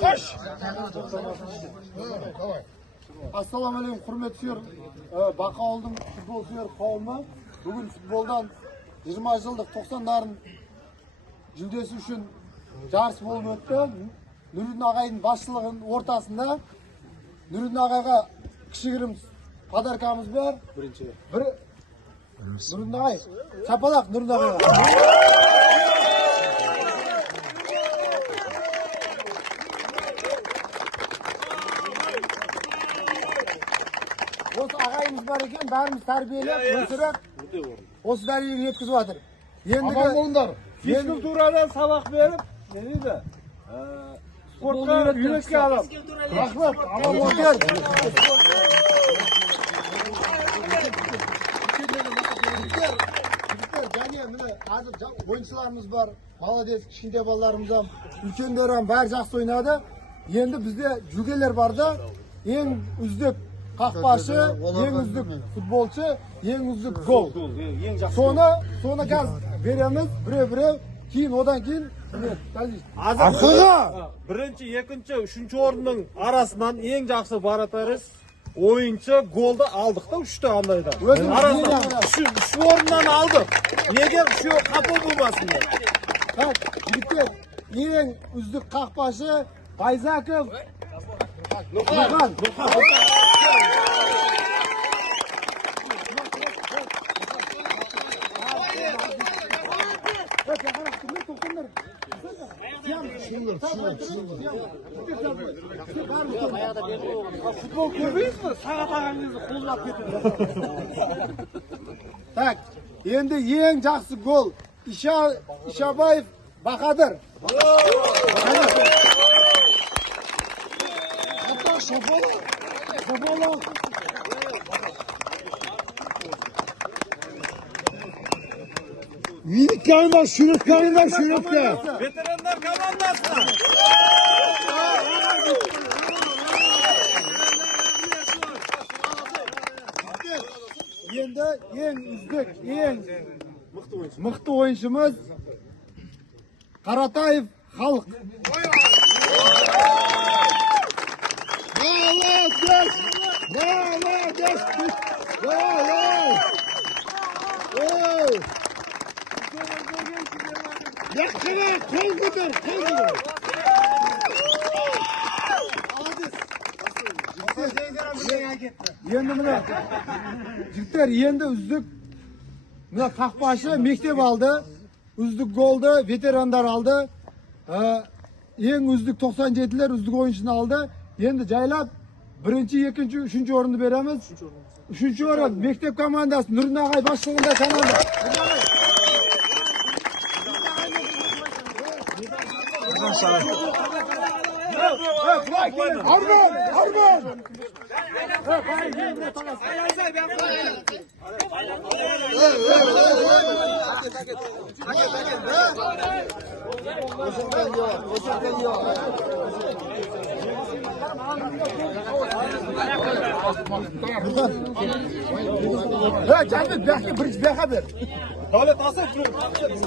Koş. Assalomu alaykum, hurmatli suyur. Baqa oldim futbol suyur qavmi. Bugun futboldan 20 yillik 90'ların жүлдесі үшін жарыс болып өтті. Nuriddin ağayın başçılığının ortasında Nuriddin ağaga kişigirим padarkamız var. Nuriddin ağay, çapalak Nuriddin ağaga. Осы ағайымыз бар екен, бәріміз тәрбиелеп, өсіріп, осы дәрежеге жеткізіп жатыр. Аман болыңдар. Физкультурадан сабақ беріп, не дейді? Спортқа үйреткен адам. Рахмет, аман болыңдар. Және міне қазір ойыншыларымыз бар, молодец, кішкентай балаларымыз ham, үлкендер ham бәрі жақсы ойнады. Енді бізде жүгелер бар да, ең үздік қақпашы, ең үздік футболшы, ең үздік гол. Соны қазір береміз, біреу, кейін одан кейін Арқаға! Бірінші, екінші, үшінші орынның арасынан ең жақсы баратарыз ойыншы голды алдық та үшті андайда. Арасынан үш орыннан алдық. Неге үші қапы болмасын? Жігіттер, ең үздік қақпашы Байзаков Нұрхан. Футбол көрмейсіз бі? Сағат ағаңызды қолдап кетеді. Так, енді ең жақсы гол Ишабаев Бақадыр. Minik şürüfke. Veteranlar komandası. Енді ең үздік, ең мықты ойыншымыз Қаратаев Халық. Енді міне жігіттер, енді үздік мына қақпашы мектеп алды, үздік голды ветерандар алды, ең үздік 97-лер үздік ойыншыны алды. Енді жайлап бірінші, екінші, үшінші орынды береміз. Үшінші орын мектеп командасы Нұрдин ағай басшылығында команда. Arman! Canım belki birinci haber. Davlet asıl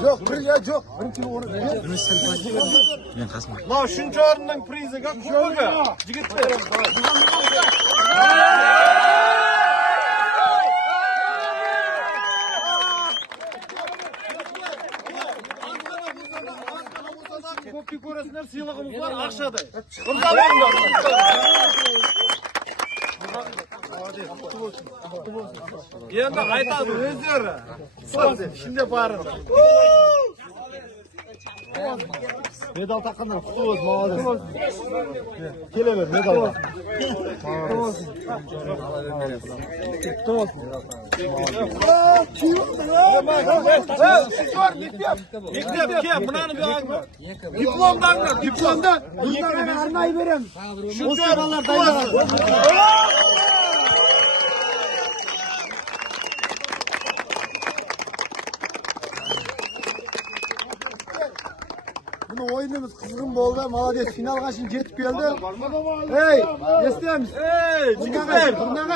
Yok, birinci yok. Birinci onu. Mına üçüncü orunның priziga kupoga. Jigitlar. Kopya ko'rasizlar, siylig'imiz bor, aqshada. Murda endi aytadi o'zlari. Shunday barida. Medal taqqanlar quti bo'lsin, молодец. Kelaver, medal. Mektab, bunani buyoqqa. Diplomda arnayı berem. Shuncha bolalar tayyorladi. Bunu oyunumuz kızgın boldu, молодец. Finalga şimdi yetip geldi. Hey, estemiz. Hey, jigitlar. Bundan